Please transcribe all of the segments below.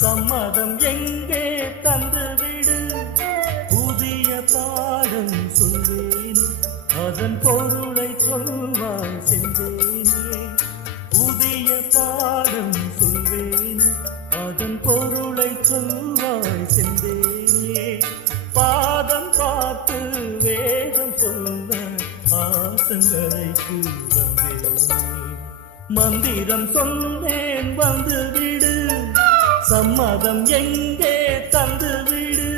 சம்மதம் எங்கே தந்துவிடு. புதிய பாடம் சொல்வேன், அதன் பொருளை சொல்வாய் செந்தேனே. புதிய பாடம் சொல்வேன், அதன் பொருளை சொல்வாய் செந்தேனே. பாதம் பார்த்து வேதம் சொல்ல ஆசங்கரைக்கு வந்தேனே. மந்திரம் சொன்னேன் வந்துவிடு, சம்மதம் எங்கே தந்துவிடு.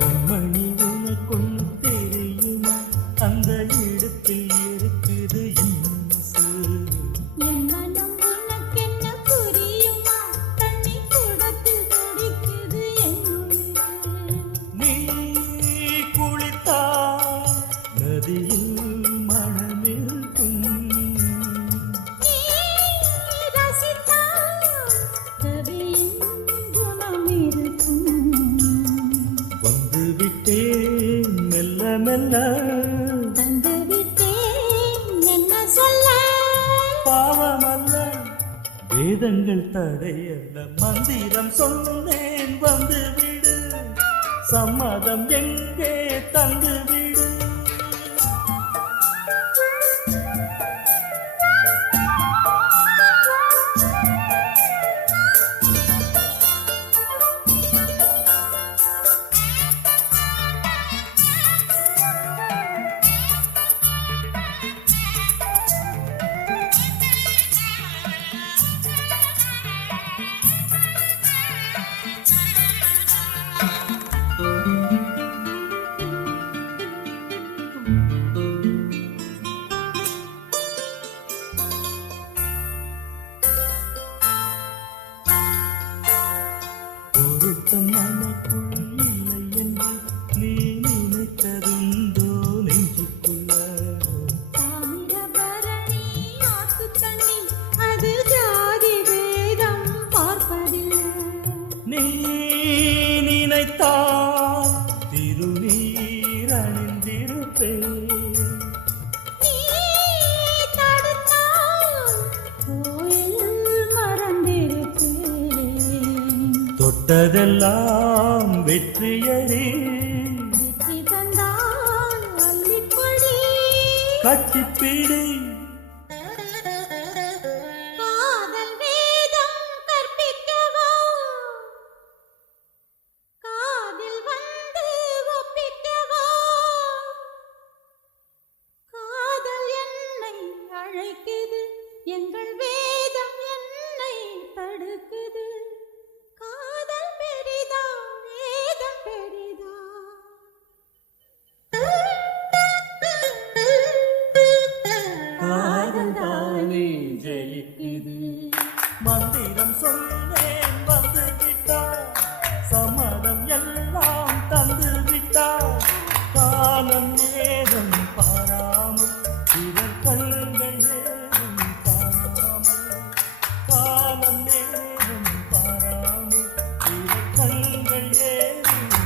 கண்மணி உனக்கும் தெரியுமா, அந்த இடத்தில் இருக்குது என் மனசு. என் மனம் உனக்கென்ன புரியுமா, தண்ணி குடத்தில் துடிக்குது என் உயிர். நீ குளித்தால் நதியில் மனமிருக்கும். நீ ரசித்தால் கவியின் குணம் இருக்கும். வந்து விட்டேன் மெல்ல மெல்ல, தந்து விட்டேன் என்ன சொல்ல. பாவமல்ல வேதங்கள் தடையல்ல. மந்திரம் சொன்னேன் வந்து விடு, சம்மதம் எங்கே தந்து விடு. பொருத்தம் நமக்குள் இல்லை என்று நீ நினைத்ததுண்டோ நெஞ்சுக்குள்ள. தாமிரபரணி ஆத்து தண்ணி அது ஜாதி வேதம் பார்ப்பதில்லை. நீ நினைத்தால் திருநீர் அணிந்திருப்பேன். நீ தடுத்தால் கோயில் மறந்திருப்பேன். தொட்டதெல்லாம் வெற்றியடி, வெற்றி தந்தால் அள்ளிப்படி. கட்டிப்பிடி. காதல் வேதம் கற்பிக்கவா, காதில் வந்து ஒப்பிக்கவா. காதல் என்னை அழைக்குது, எங்கள் வேதம் என்னை தடுக்குது. காதல் பெரிதா, வேதம் பெரிதா. காதல் தானே ஜெயிக்குது. மந்திரம் சொன்னேன் வந்து விட்டார், சம்மதம் எல்லாம் தந்து விட்டார். காலம் நேரம் பாராமல் இவர் கண்கள் ஏதும் காணாமல். காலம் நேரம் பாராமல் இவர் கண்கள் ஏதும்